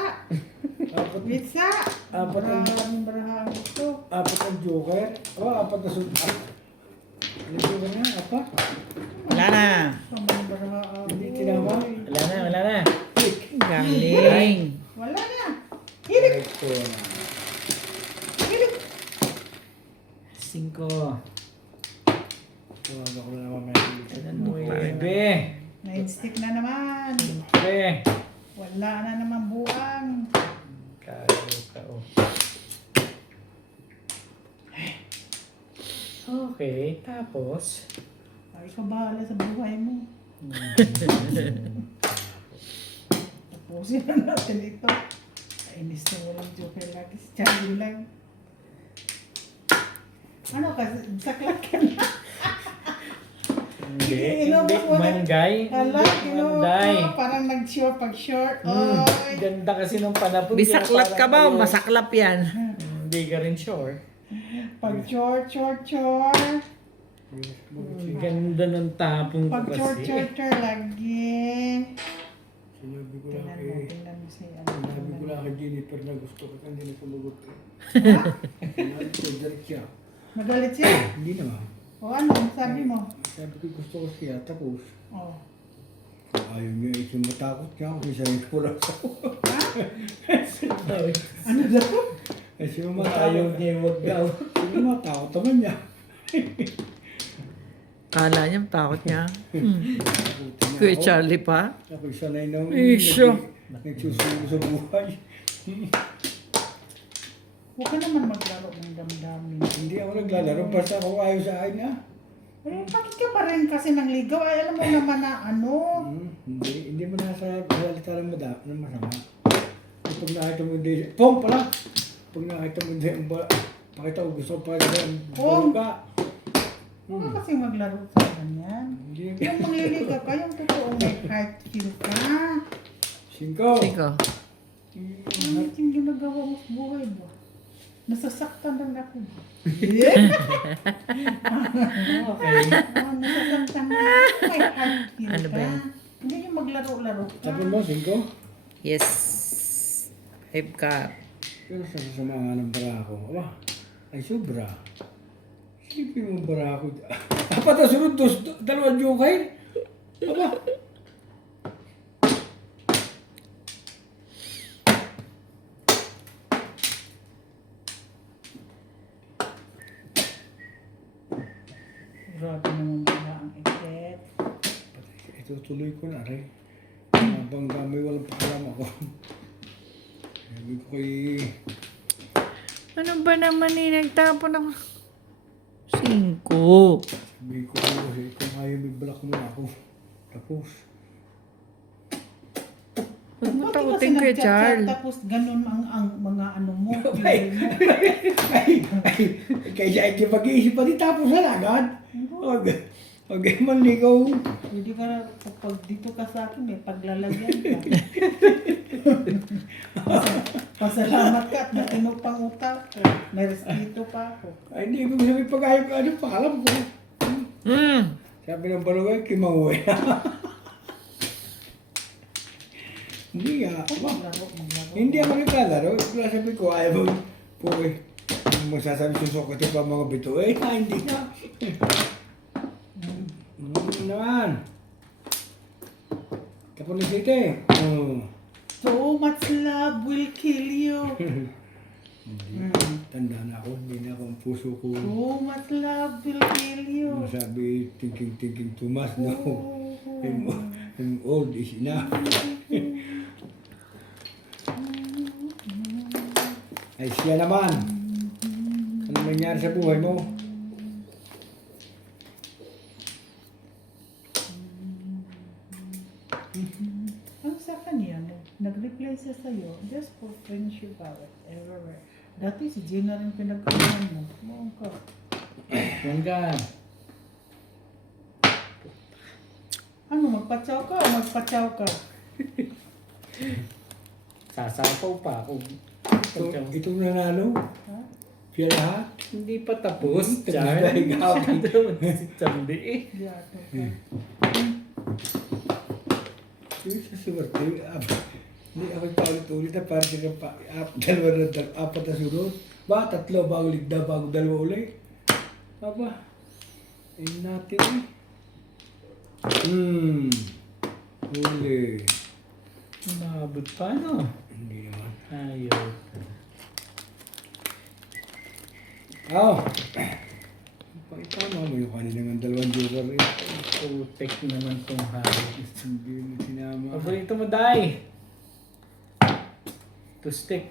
apat, witsa. Apat ang- Maraming baraha ito. apat ang joker. Apat na sunod. Ano joker na? Apat? Wala na. Maraming baraha. Hindi tinama. Wala na, wala na. Galing. Wala na. Hilig, Ito na. hilig. 5. Tuwaga ko na naman may 9. Nine-stick na naman. 3. Wala na naman buang. Kao. Okay, tapos. Ay, ikaw bahala sa buhay mo. Tapusin na natin ito. Kainis na walang joker lagi. Charlie lang. Ano kasi, saklat ka na. Hindi, Ilong hindi. mo na- Manggay. Hala, Manday. parang nag-short pag-short. Hmm, Oy. ganda kasi nung panapon. Bisaklat ka ba o masaklap yan? Hindi ka rin sure. Pag-short, short, short. Ganda ng tapong ko Pag-short, kasi. short, short lagi. Sinabi ko lang Tingnan mo si ano. Sinabi ko lang kay Jennifer na gusto ko hindi na sumagot ko. Sinabi ko, direct siya. Magalit siya. Hindi naman. O ano, sabi mo? Sabi ko gusto ko siya, tapos Oh. ayaw niya, matakot niya ako, isa yung pula sa Ano daw? Kasi Ayaw matakot. niya wag daw. Sige, matakot naman niya. Kala niya, takot niya. Takutin niya Kuya ako. Charlie pa. Ako sanay na Isyo. nagsusulo sa buhay. Huwag ka naman maglaro ng damdamin. Hindi ako naglalaro, basta ako ayaw sa akin niya. Eh, bakit ka pa rin kasi nang ligaw? Ay, alam mo naman na ano. Hindi mo nasa salita ng masama. Pag nakita mo hindi, Pong pala! Pag nakita mo hindi, pakita ko gusto ko pa rin, Pong! ka. Huwag ka kasi maglaro sa ganyan. Hindi. Yung mangliligaw ka, yung totoong may heart feel ka. 5. Ikaw. Ano yung ginagawa mo sa buhay mo? Nasasaktan lang ako. Okay. Nasasaktan lang ako. May heart feel Ano ba ka. yan? Hindi yung maglaro-laro ka. Sabi mo, 5? Yes. 5 ka. Pero sa sasama ng barako, aba, ay sobra. Silipin mo barako. Apat na sunod, dalawang joker. Aba. Grabe naman pala ang effect. Ito tuloy ko na rin. Habang may walang pakalam ako. Sabi ko kay... Ano ba naman nagtapon ako? 5. Sabi ko kung ayaw may balak mo ako. Tapos, Huwag mo Buti kasi takutin, Kuya nag-chat-chat, Charles. Tapos ganun ang mga ano mo. ay, kaya ay mag-iisip pa di tapos na agad. Huwag manligaw. Hindi ka, kapag dito ka sa akin, may paglalagyan ka. Pasalamat ka at natinong pang utak ko. May respeto pa ako. Ay, hindi ko sabi pag-ayaw ko, ano, pakalam ko. Sabi ng balungay, kimahuwi. Hindi nga. Maglaro. Hindi ako naglalaro. Kaya sabi ko, ayaw mo po eh. Magsasabi susok ito pa mga bito. Eh, hindi nga. Naman. Tapos na sita eh. So much love will kill you. Tanda na ako. Hindi na ako ang puso ko. So much love will kill you. Sabi, thinking too much. No. I'm old is enough. Ay siya naman. Ano nangyari sa buhay mo? Ang sa kanya, nag-reply siya sa'yo, just for friendship out everywhere. Dati si Gina rin pinag-uwan mo. Mukhang ka. Mangga. Ano, magpatsaw ka o magpatsaw ka? Sasapaw pa ako. Itong nanalo. Siya lahat. Hindi pa tapos. Tapos Char. na yung hapon. Si Charlie eh. Yung sa swerte, hindi ako paulit-ulit na parang sila apat na sunod. Ba, 3 bago ligda, bago 2 ulit. Aba, ayun natin eh. Huli. Umabot pa no? Hindi naman. Ayaw. Tama mo yung kanina ng 2 joker eh. Putek naman tong hari. Hindi mo sinama. Paborito mo, Day. To stick.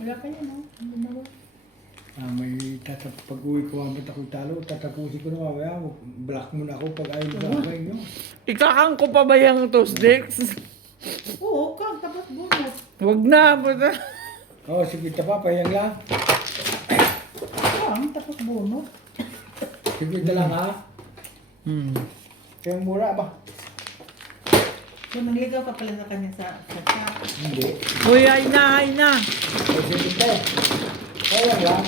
Wala pa yan, no? Hindi na ba? May pag-uwi ko mamat ako talo, tatapusin ko na mamaya. Block mo na ako pag ayaw sa akin, no? Ikakang ko pa ba yung to sticks? Oo, kang tapos bonus. Wag na. Puta. Sige, tapapayang lang. Kang tapos bonus. Sige, lang ha. Kaya mura ba? So, nangligaw ka pala sa kanya sa chat. Hindi. Uy, ay na. Sige, tayo. Kaya lang.